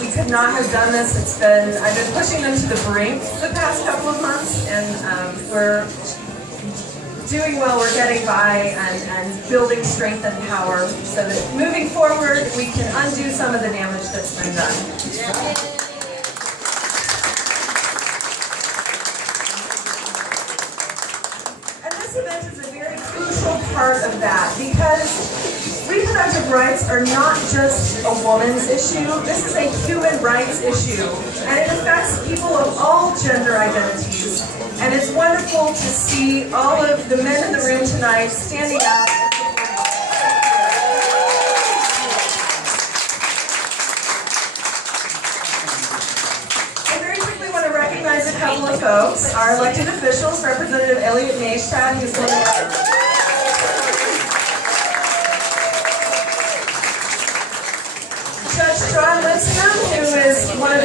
We could not have done this. I've been pushing them to the brink the past couple of months, and we're doing well. We're getting by and building strength and power so that moving forward we can undo some of the damage that's been done. This event is a very crucial part of that because reproductive rights are not just a woman's issue. This is a human rights issue, and it affects people of all gender identities. And it's wonderful to see all of the men in the room tonight standing up. A couple of folks, our elected officials, Representative Elliot Neistat, who's going to Judge John Lipscomb, who is one of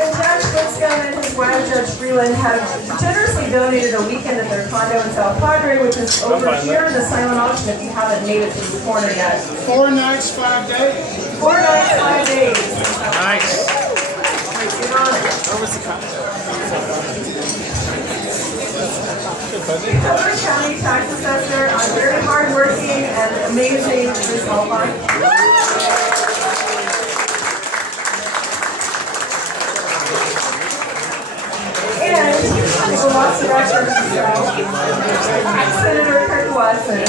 and Judge Lipscomb and his wife, Judge Freeland, have generously donated a weekend at their condo in South Padre, which is over here in the silent auction if you haven't made it to the corner yet. 4 nights, 5 days. 4 nights, 5 days. Nice. Get on it. Where was the condo? Cover County Tax Assessor, I'm very hardworking and amazing Ms. Hallmark. And the Watson Record Senator Kirk Watson.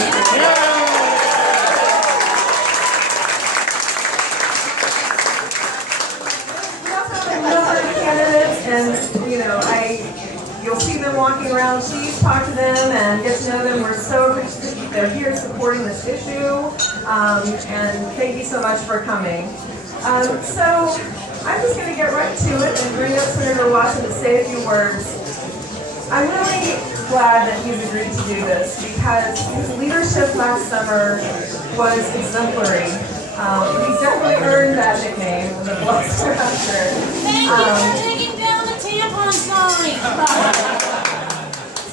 We also have a number of candidates, and you'll see them walking around. Please talk to them and get to know them. We're so appreciative they're here supporting this issue, and thank you so much for coming. So I'm just going to get right to it and bring up Senator Watson to say a few words. I'm really glad that he's agreed to do this because his leadership last summer was exemplary. He's definitely earned that nickname, the Bluster Hunter. Thank you for taking down the tampon sign.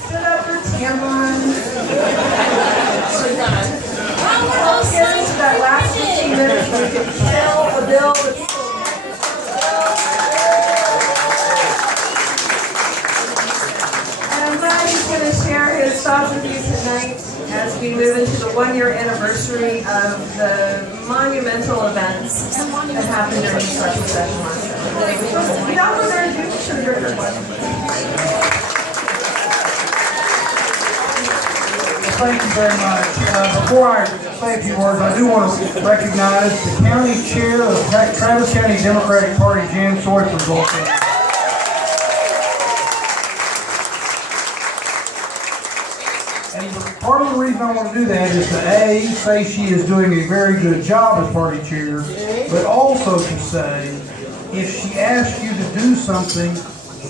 Stood up for tampons. Let's get into that last 15 minutes where we can kill a bill that's he's going to share his thoughts with you tonight as we move into the 1-year anniversary of the monumental events that happened during the special session last session. Without further ado, Senator Watson. Thank you very much. Before I say a few words, I do want to recognize the county chair of Travis County Democratic Party, Jan Soyfer's also. Part of the reason I want to do that is to A, say she is doing a very good job as party chair, but also to say, if she asks you to do something,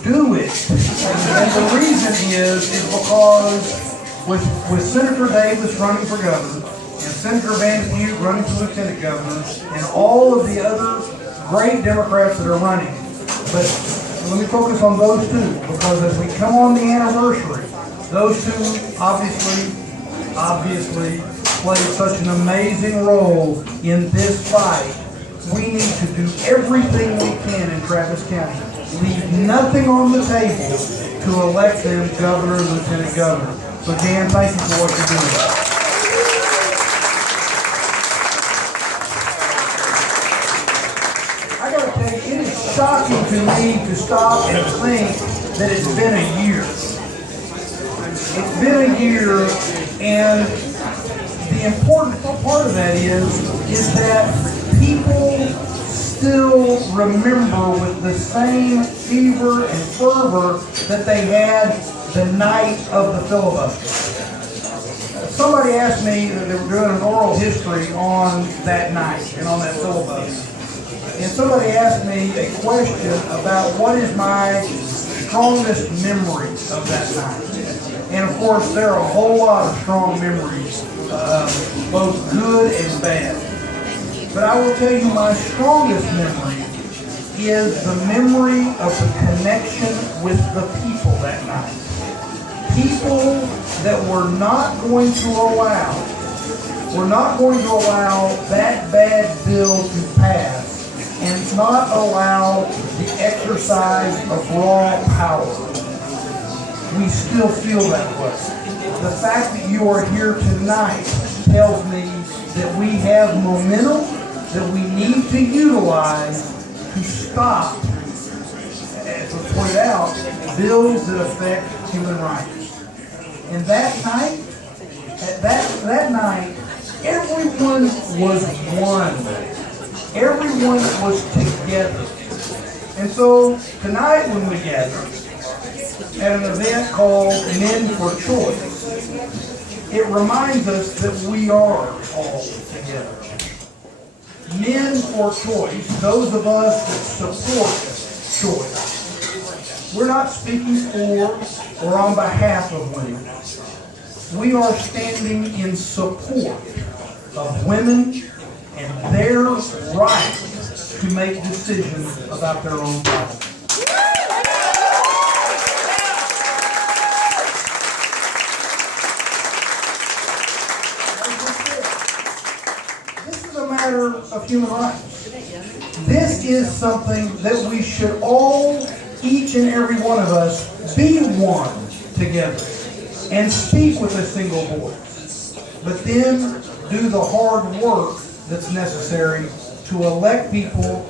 do it. And the reason is because with Senator Davis running for governor, and Senator Van Butte running for lieutenant governor, and all of the other great Democrats that are running, but let me focus on those two, because as we come on the anniversary, those two obviously played such an amazing role in this fight. We need to do everything we can in Travis County. Leave nothing on the table to elect them governor and lieutenant governor. So Jan, thank you for what you're doing. I gotta tell you, it is shocking to me to stop and think that it's been a year. It's been a year, and the important part of that is that people still remember with the same fever and fervor that they had the night of the filibuster. Somebody asked me that they were doing an oral history on that night and on that filibuster. And somebody asked me a question about what is my strongest memory of that night. And of course, there are a whole lot of strong memories, both good and bad. But I will tell you my strongest memory is the memory of the connection with the people that night. People that were not going to allow We're not going to allow that bad bill to pass and not allow the exercise of raw power. We still feel that way. The fact that you are here tonight tells me that we have momentum that we need to utilize to stop, as was pointed out, bills that affect human rights. And that night, that night, everyone was one. Everyone was together. And so tonight when we gather at an event called Men for Choice, it reminds us that we are all together. Men for choice, those of us that support choice. We're not speaking for or on behalf of women. We are standing in support of women and their right to make decisions about their own bodies. This is a matter of human rights. This is something that we should all, each and every one of us, be one together and speak with a single voice. But then do the hard work that's necessary to elect people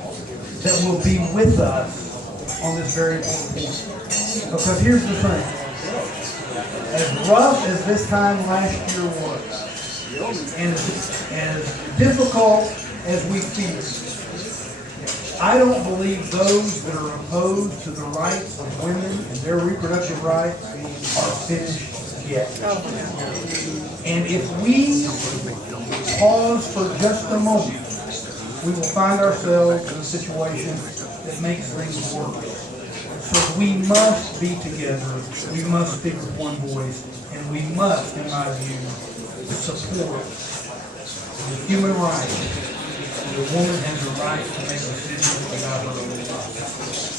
that will be with us on this very important point. Because here's the thing. As rough as this time last year was, and as difficult as we feel, I don't believe those that are opposed to the rights of women and their reproductive rights are finished yet. And if we pause for just a moment, we will find ourselves in a situation that makes things worse. So we must be together, we must speak with one voice, and we must, in my view, support the human right. The woman has the right to make decisions about her own life.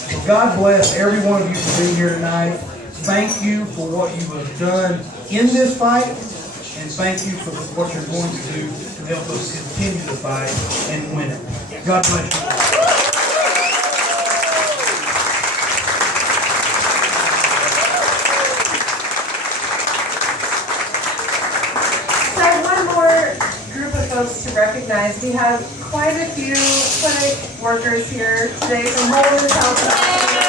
So God bless every one of you for being here tonight. Thank you for what you have done in this fight, and thank you for what you're going to do to help us continue the fight and win it. God bless you. To recognize. We have quite a few clinic workers here today from Holden, South Carolina.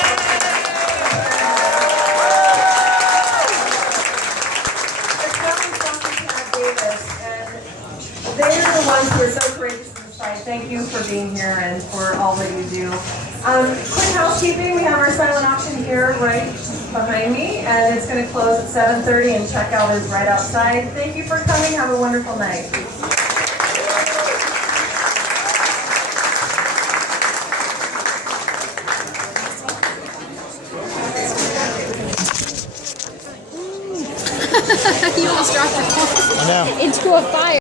And they're the ones who are so courageous in this fight. Thank you for being here and for all that you do. Quick housekeeping, we have our silent auction here right behind me, and it's going to close at 7:30, and checkout is right outside. Thank you for coming. Have a wonderful night. You almost dropped your phone into a fire.